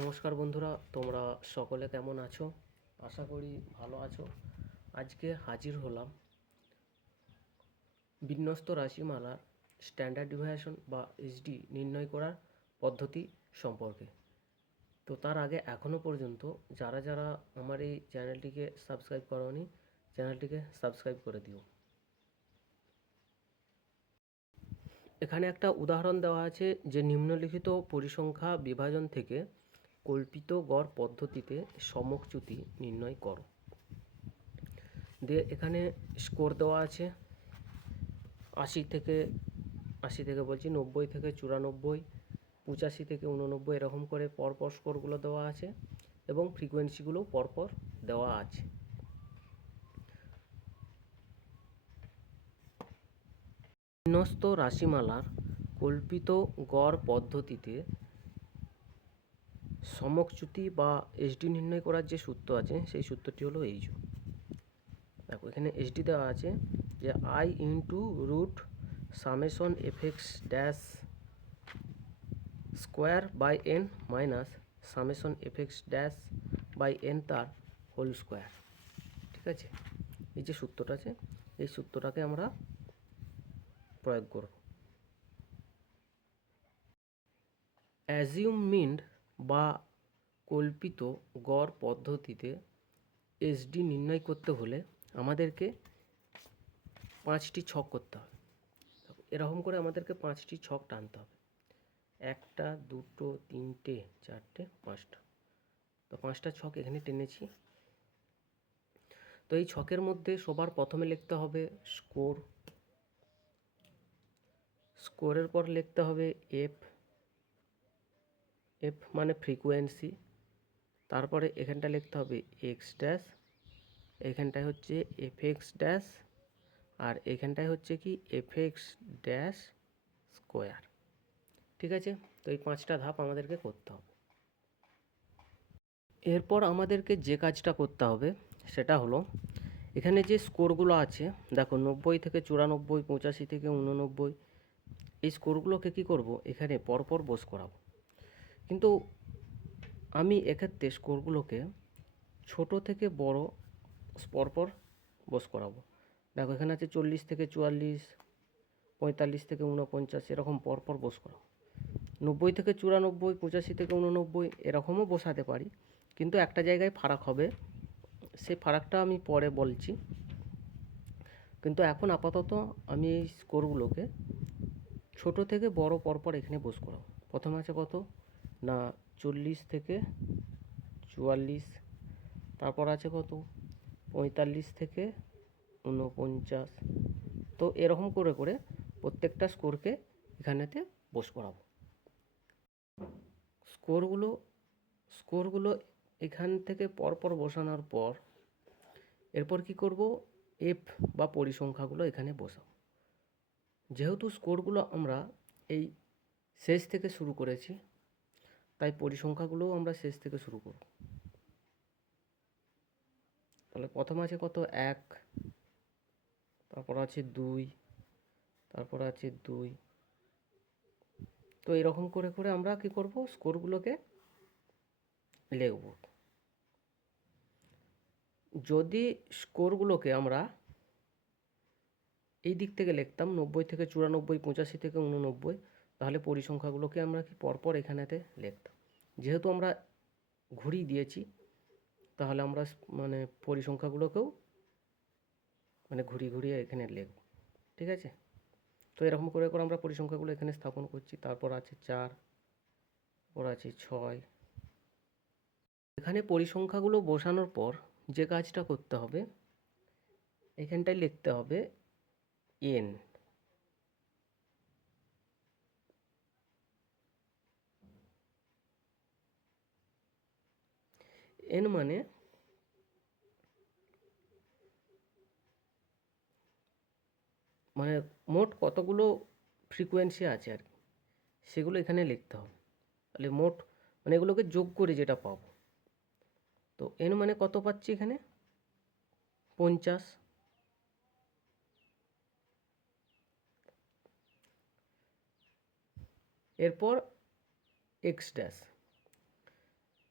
নমস্কার বন্ধুরা, তোমরা সকলে কেমন আছো? আশা করি ভালো আছো। আজকে হাজির হলাম বিন্যস্ত রাশিমালার স্ট্যান্ডার্ড ডিভিয়েশন বা এইচডি নির্ণয় করার পদ্ধতি সম্পর্কে। তো তার আগে এখনও পর্যন্ত যারা যারা আমার এই চ্যানেলটিকে সাবস্ক্রাইব করোনি, চ্যানেলটিকে সাবস্ক্রাইব করে দিও। এখানে একটা উদাহরণ দেওয়া আছে যে নিম্নলিখিত পরিসংখ্যা বিভাজন থেকে কল্পিত গড় পদ্ধতিতে সমকচ্যুতি নির্ণয় করো। দিয়ে এখানে স্কোর দেওয়া আছে আশি থেকে আশি থেকে বলছি নব্বই থেকে চুরানব্বই, পঁচাশি থেকে উননব্বই এরকম করে পরপর স্কোরগুলো দেওয়া আছে এবং ফ্রিকোয়েন্সিগুলো পরপর দেওয়া আছে। বিন্যস্ত রাশিমালার কল্পিত গড় পদ্ধতিতে সমকচ্যুতি বা এসডি নির্ণয় করার যে সূত্র আছে, সেই সূত্রটি হলো এই দেখো, এখানে এসডি দেওয়া আছে যে I into root summation f x dash square by N minus summation f x dash by N তার হোল স্কোয়ার ঠিক আছে? এই যে সূত্রটা আছে, এই সূত্রটাকে আমরা প্রয়োগ করব। অ্যাজিউমিন্ড বা কল্পিত গড় পদ্ধতিতে এসডি নির্ণয় করতে হলে আমাদেরকে পাঁচটি ছক করতে হবে। এরকম করে আমাদেরকে পাঁচটি ছক টানতে হবে। একটা, দুটো, তিনটে, চারটে, পাঁচটা। তো পাঁচটা ছক এখানে টেনেছি। তো এই ছকের মধ্যে সবার প্রথমে লিখতে হবে স্কোর। স্কোরের পর লিখতে হবে এফ এফ মানে ফ্রিকোয়েন্সি তারপরে এখানটা লিখতে হবে এক্স ড্যাশ এখানটায় হচ্ছে এফ এক্স ড্যাশ আর এখানটায় হচ্ছে কি এফ এক্স ড্যাশ স্কোয়ার ঠিক আছে? তো এই পাঁচটা ধাপ আমাদেরকে করতে হবে। এরপর আমাদেরকে যে কাজটা করতে হবে, সেটা হলো এখানে যে স্কোরগুলো আছে, দেখো নব্বই থেকে চুরানব্বই, পঁচাশি থেকে উননব্বই এই স্কোরগুলোকে কী করব? এখানে পরপর বোস করাবো। কিন্তু আমি এক্ষেত্রে স্কোরগুলোকে ছোট থেকে বড় পরপর বোস করাবো। দেখো, এখানে আছে চল্লিশ থেকে চুয়াল্লিশ, পঁয়তাল্লিশ থেকে উনপঞ্চাশ এরকম পরপর বোস করাবো। নব্বই থেকে চুরানব্বই, পঁচাশি থেকে উননব্বই এরকমও বসাতে পারি। কিন্তু একটা জায়গায় ফারাক হবে, সেই ফারাকটা আমি পরে বলছি। কিন্তু এখন আপাতত আমি এই স্কোরগুলোকে ছোট থেকে বড় পরপর এখানে বোস করাবো। প্রথমে আছে কত? না, চল্লিশ থেকে চুয়াল্লিশ। তারপর আছে কত? পঁয়তাল্লিশ থেকে উনপঞ্চাশ তো এরকম করে করে প্রত্যেকটা স্কোরকে এখানেতে বোস করাবো। স্কোরগুলো স্কোরগুলো এখান থেকে পরপর বসানোর পর এরপর কি করব? এফ বা পরিসংখ্যাগুলো এখানে বসাবো। যেহেতু স্কোরগুলো আমরা এই শেষ থেকে শুরু করেছি তাই পরিসংখ্যাগুলোও আমরা শেষ থেকে শুরু করব। তাহলে প্রথম আছে কত? এক, তারপর আছে দুই, তারপর আছে দুই। তো এরকম করে করে আমরা কি করব? স্কোরগুলোকে লিখব। যদি স্কোরগুলোকে আমরা এই দিক থেকে লিখতাম নব্বই থেকে চুরানব্বই, পঁচাশি থেকে উননব্বই তাহলে পরিসংখ্যাগুলোকে আমরা কি পরপর এখানেতে লিখতাম যেহেতু আমরা ঘুরি দিয়েছি, তাহলে আমরা মানে পরিসংখ্যাগুলোকেও মানে ঘুরিয়ে ঘুরিয়ে এখানে লিখব। ঠিক আছে? তো এরকম করে করে আমরা পরিসংখ্যাগুলো এখানে স্থাপন করছি। তারপর আছে চার, তারপর আছে ছয়। এখানে পরিসংখ্যাগুলো বসানোর পর যে কাজটা করতে হবে, এখানটায় লিখতে হবে এন এন মানে মানে মোট কতগুলো ফ্রিকোয়েন্সি আছে আর কি? সেগুলো এখানে লিখতে হবে। তাহলে মোট মানে এগুলোকে যোগ করে যেটা পাবো। তো এন মানে কত পাচ্ছি এখানে? পঞ্চাশ। এরপর এক্স ড্যাশ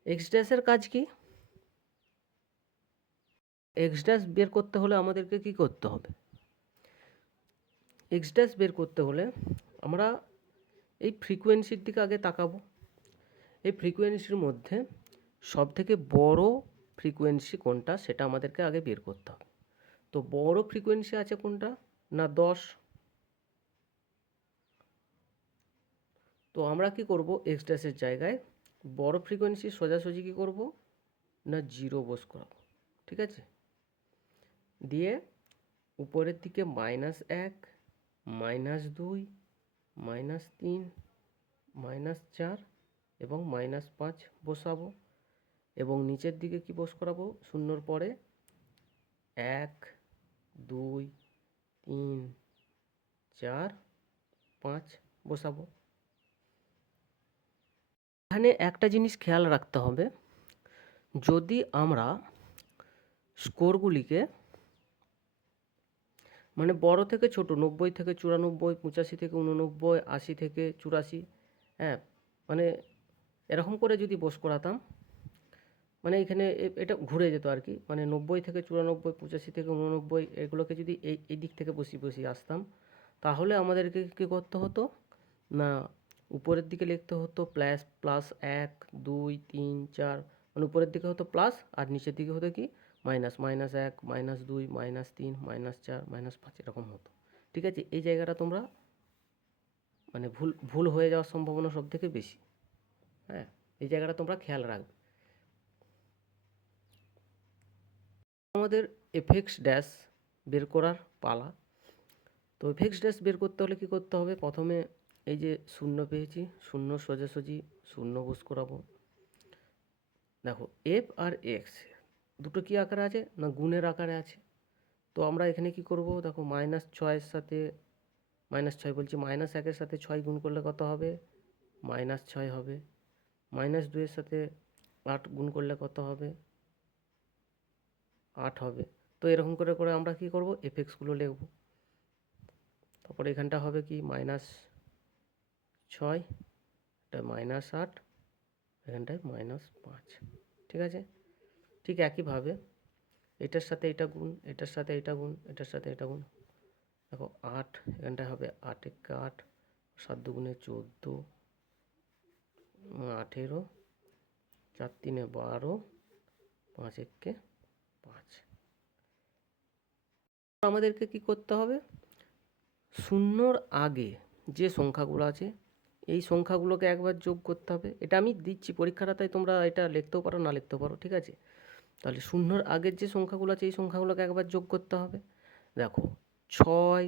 এক্স ড্যাশের কাজ কি? এক্স ড্যাশ বের করতে হলে আমাদেরকে কি করতে হবে? এক্স ড্যাশ বের করতে হলে আমরা এই ফ্রিকোয়েন্সির দিকে আগে তাকাবো। এই ফ্রিকোয়েন্সির মধ্যে সব থেকে বড় ফ্রিকোয়েন্সি কোনটা সেটা আমাদেরকে আগে বের করতে হবে। তো বড় ফ্রিকোয়েন্সি আছে কোনটা? না দশ? তো আমরা কি করব? এক্স ড্যাশের জায়গায় বড় ফ্রিকোয়েন্সি সোজাসুজি কী করব? না জিরো বস করাবো। ঠিক আছে? দিয়ে উপরের দিকে মাইনাস এক মাইনাস দুই মাইনাস তিন মাইনাস চার এবং মাইনাস পাঁচ বসাবো এবং নিচের দিকে কি বস করাবো? শূন্যর পরে এক, দুই, তিন, চার, পাঁচ বসাবো। এখানে একটা জিনিস খেয়াল রাখতে হবে। যদি আমরা স্কোরগুলিকে মানে বড় থেকে ছোট, নব্বই থেকে চুরানব্বই, পঁচাশি থেকে উননব্বই আশি থেকে চুরাশি হ্যাঁ? মানে এরকম করে যদি বস করাতাম মানে এখানে এটা ঘুরে যেত আর কি। মানে নব্বই থেকে চুরানব্বই, পঁচাশি থেকে উননব্বই এগুলোকে যদি এই এই দিক থেকে বসিয়ে বসিয়ে আসতাম, তাহলে আমাদেরকে কী করতে হতো? না, উপরের দিকে লিখতে হতো প্লাস প্লাস এক, দুই, তিন, চার মানে উপরের দিকে হতো প্লাস আর নিচের দিকে হতো কি? মাইনাস মাইনাস এক, মাইনাস দুই, মাইনাস তিন, মাইনাস চার, মাইনাস পাঁচ, এরকম হতো। ঠিক আছে? এই জায়গাটা তোমরা মানে ভুল ভুল হয়ে যাওয়ার সম্ভাবনা সব থেকে বেশি। হ্যাঁ? এই জায়গাটা তোমরা খেয়াল রাখবে। আমাদের এফেক্স ড্যাশ বের করার পালা। তো এফেক্স ড্যাশ বের করতে হলে কি করতে হবে? প্রথমে এই যে শূন্য পেয়েছি, শূন্য সোজাসুজি শূন্য বোস করাবো। দেখো, এফ আর এক্স দুটো কী আকারে আছে? না গুণের আকারে আছে? তো আমরা এখানে কি করব? দেখো মাইনাস ছয়ের সাথে মাইনাস ছয় বলছি মাইনাস একের সাথে ছয় গুণ করলে কত হবে? মাইনাস ছয় হবে। মাইনাস দুইয়ের সাথে আট গুণ করলে কত হবে? আট হবে। তো এরকম করে করে আমরা কি করব? এফেক্সগুলো লিখব। তারপরে এখানটা হবে কি? মাইনাস ছয়, এটা মাইনাস আট, এখানটায় মাইনাস পাঁচ। ঠিক আছে? ঠিক একইভাবে। এটার সাথে এটা গুণ, এটার সাথে এটা গুণ, এটার সাথে এটা গুণ। দেখো আট, এখানটায় হবে আট একে আট, সাত দুগুণে চোদ্দ, আঠেরো, চার তিনে বারো, পাঁচ একে পাঁচ। আমাদেরকে কি করতে হবে? শূন্যর আগে যে সংখ্যাগুলো আছে, এই সংখ্যাগুলোকে একবার যোগ করতে হবে। এটা আমি দিচ্ছি পরীক্ষাটা তাই তোমরা এটা লিখতেও পারো, না লিখতেও পারো, ঠিক আছে? তাহলে শূন্যর আগের যে সংখ্যাগুলো আছে, এই সংখ্যাগুলোকে একবার যোগ করতে হবে। দেখো, ছয়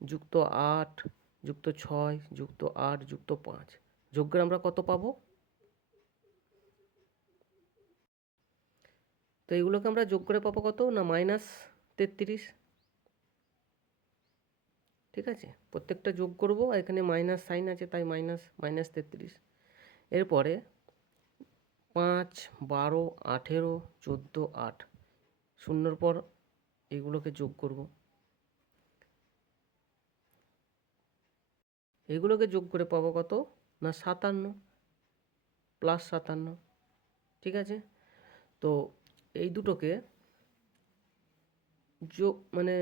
যুক্ত আট যুক্ত ছয় যুক্ত আট যুক্ত পাঁচ। যোগ করে আমরা কত পাবো? তো এইগুলোকে আমরা যোগ করে পাবো কত? না মাইনাস তেত্রিশ? ঠিক আছে? প্রত্যেকটা যোগ করব এখানে মাইনাস সাইন আছে, তাই মাইনাস মাইনাস তেত্রিশ। এরপরে পাঁচ, বারো, আঠেরো, চোদ্দ, আট। শূন্যর পর এগুলোকে যোগ করব। এগুলোকে যোগ করে পাবো কত? না, সাতান্ন প্লাস সাতান্ন। ঠিক আছে? তো এই দুটোকে যোগ মানে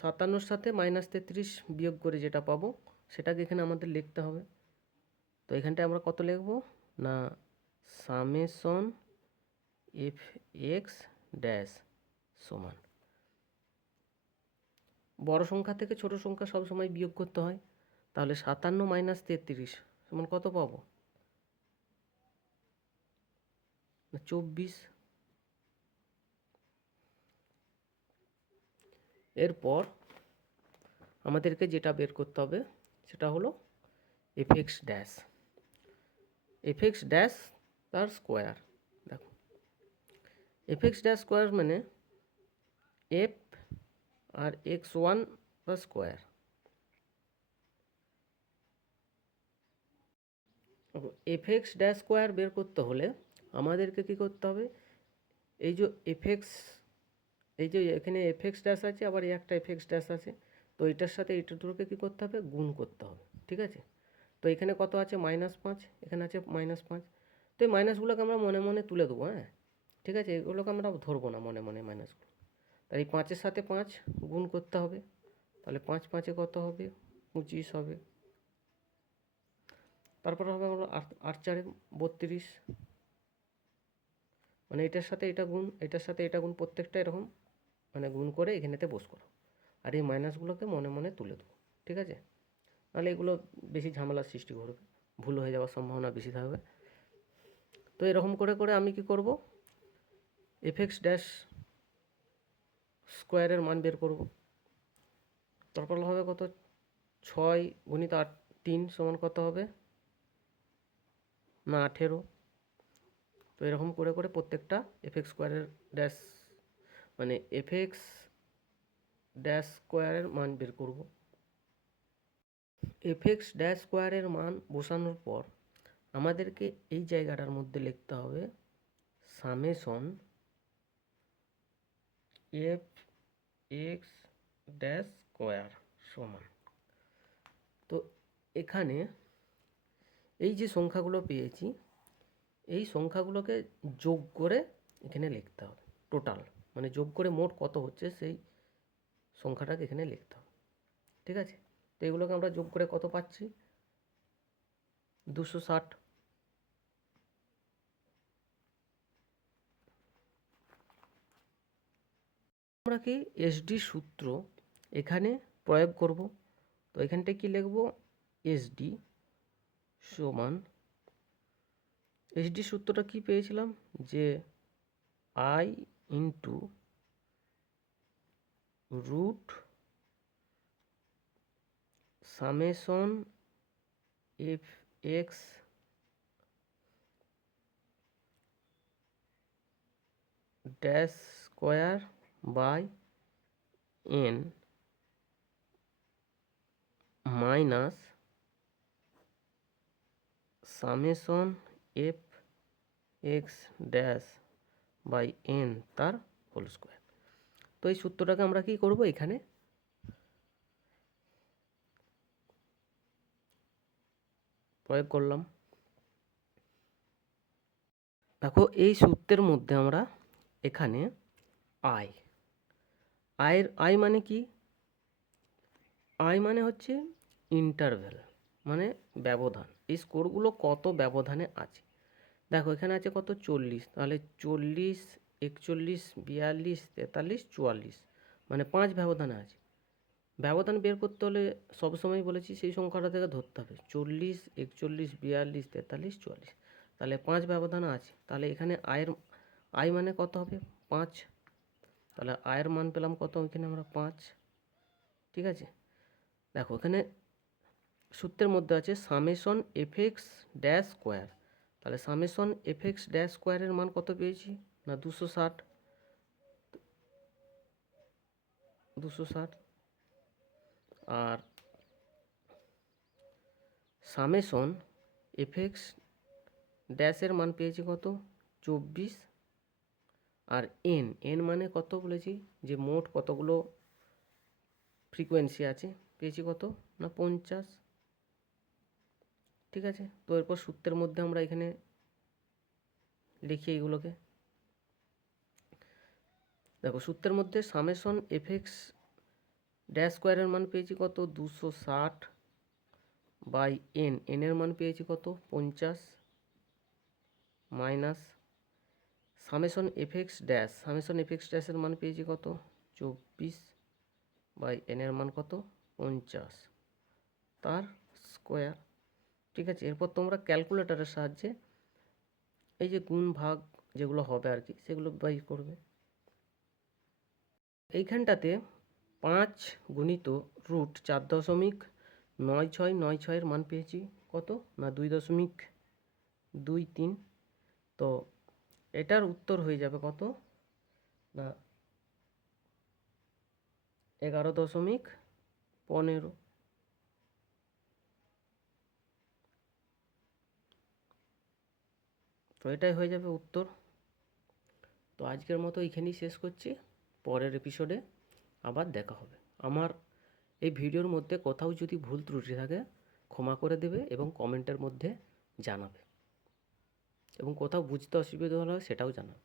সাতান্নর সাথে মাইনাস তেত্রিশ বিয়োগ করে যেটা পাবো, সেটাকে এখানে আমাদের লিখতে হবে। তো এখানটায় আমরা কত লিখব? না সামেশন এফ এক্স ড্যাশ সমান। বড় সংখ্যা থেকে ছোট সংখ্যা সব সময় বিয়োগ করতে হয়। তাহলে সাতান্ন মাইনাস তেত্রিশ সমান কত পাবো? চব্বিশ। এরপর আমাদেরকে যেটা বের করতে হবে সেটা হলো f x dash. F x dash তার স্কোয়ার দেখো। এফেক্স ড্যাশ স্কোয়ার মানে এফ আর এক্স ওয়ান বা square f x dash square বের করতে হলে আমাদেরকে কি করতে হবে? এই যে এফেক্স এই যে এখানে এফেক্স ড্যাশ আছে, আবার এই একটা এফেক্স ড্যাশ আছে। তো এটার সাথে এটা দুটোকে কী করতে হবে? গুণ করতে হবে, ঠিক আছে? তো এখানে কত আছে? মাইনাস পাঁচ, এখানে আছে মাইনাস পাঁচ। তো এই মাইনাসগুলোকে আমরা মনে মনে তুলে দেবো হ্যাঁ? ঠিক আছে? এগুলোকে আমরা ধরবো না মনে মনে মাইনাসগুলো তাই এই পাঁচের সাথে পাঁচ গুণ করতে হবে। তাহলে পাঁচ পাঁচে কত হবে? পঁচিশ হবে। তারপর হবে আমরা আট আট চারে বত্রিশ। মানে এটার সাথে এটা গুণ, এটার সাথে এটা গুণ প্রত্যেকটা এরকম মানে গুণ করে এখানেতে বস করো। আর এই মাইনাসগুলোকে মনে মনে তুলে দেবো, ঠিক আছে? নাহলে এগুলো বেশি ঝামেলার সৃষ্টি করবে। ভুল হয়ে যাওয়ার সম্ভাবনা বেশি থাকবে। তো এরকম করে করে আমি কি করব? এফএক্স ড্যাশ স্কোয়ারের মান বের করব। তারপর হবে কত? ছয় গুণিত আট, তিন সমান কত হবে? না, আঠেরো। তো এরকম করে করে প্রত্যেকটা এফএক্স স্কোয়ারের ড্যাশ মানে এফএক্স ড্যাশ স্কোয়ারের মান বের করব। এফএক্স ড্যাশ স্কোয়ারের মান বসানোর পর আমাদেরকে এই জায়গাটার মধ্যে লিখতে হবে summation f x dash square সমান। তো এখানে এই যে সংখ্যাগুলো পেয়েছি, এই সংখ্যাগুলোকে যোগ করে এখানে লিখতে হবে টোটাল। মানে যোগ করে মোট কত হচ্ছে সেই সংখ্যাটাকে এখানে লিখতে হবে। ঠিক আছে? তো এগুলোকে আমরা যোগ করে কত পাচ্ছি? দুশো ষাট। আমরা কি এসডি সূত্র এখানে প্রয়োগ করব। তো এখানটায় কি লিখব? এসডি সমান এসডি সূত্রটা কি পেয়েছিলাম? যে I into root summation f x dash square by N minus summation f x dash by N তার হোল স্কোয়ার। তো এই সূত্রটাকে আমরা কি করব এখানে? প্রয়োগ করলাম। দেখো এই সূত্রের মধ্যে আমরা এখানে আয় আয়ের, আয় মানে কি? আয় মানে হচ্ছে ইন্টারভ্যাল মানে ব্যবধান। এই স্কোরগুলো কত ব্যবধানে আছে? দেখো, এখানে আছে কত? চল্লিশ। তাহলে চল্লিশ, একচল্লিশ, বিয়াল্লিশ, তেতাল্লিশ, চুয়াল্লিশ মানে পাঁচ ব্যবধানে আছে। ব্যবধান বের করতে হলে সবসময় বলেছি, সেই সংখ্যাটা থেকে ধরতে হবে। চল্লিশ, একচল্লিশ, বিয়াল্লিশ, তেতাল্লিশ, চুয়াল্লিশ, তাহলে পাঁচ ব্যবধান আছে। তাহলে এখানে আয়ের, আয় মানে কত হবে? পাঁচ। তাহলে আয়ের মান পেলাম কত? এখানে আমরা পাঁচ। ঠিক আছে? দেখো, এখানে সূত্রের মধ্যে আছে summation f x dash square. তাহলে সামেশন এফএক্স ড্যাশ স্কোয়ারের মান কত পেয়েছি? না, দুশো ষাট। দুশো ষাট। আর সামেশন এফএক্স ড্যাশের মান পেয়েছি কত? চব্বিশ। আর এন এন মানে কত বলেছি? যে মোট কতগুলো ফ্রিকোয়েন্সি আছে? পেয়েছি কত? না পঞ্চাশ? ঠিক আছে? তো এরপর সূত্রের মধ্যে আমরা এখানে লিখি এইগুলোকে দেখো, সূত্রের মধ্যে সামেশন এফএক্স ড্যাশ স্কোয়ারের মান পেয়েছি কত? দুশো ষাট বাই এন এনের মান পেয়েছি কত? পঞ্চাশ minus summation f x dash, summation f x ড্যাশের মান পেয়েছি কত? চব্বিশ বাই এনের মান কত? পঞ্চাশ। তার স্কোয়ার, ঠিক আছে? এরপর তোমরা ক্যালকুলেটরের সাহায্যে এই যে গুণ ভাগ যেগুলো হবে আর কি, সেগুলো বাই করবে। এইখানটাতে পাঁচ গুণিত রুট চার দশমিক নয় ছয় নয় ছয়ের মান পেয়েছি কত? না, দুই দশমিক দুই তিন। তো এটার উত্তর হয়ে যাবে কত? না। এগারো দশমিক পনেরো। তো এটাই হয়ে যাবে উত্তর। তো আজকের মতো এইখানেই শেষ করছি। পরের এপিসোডে আবার দেখা হবে। আমার এই ভিডিওর মধ্যে কোথাও যদি ভুল ত্রুটি থাকে, ক্ষমা করে দেবে এবং কমেন্টের মধ্যে জানাবে। এবং কোথাও বুঝতে অসুবিধা হলে সেটাও জানাবে।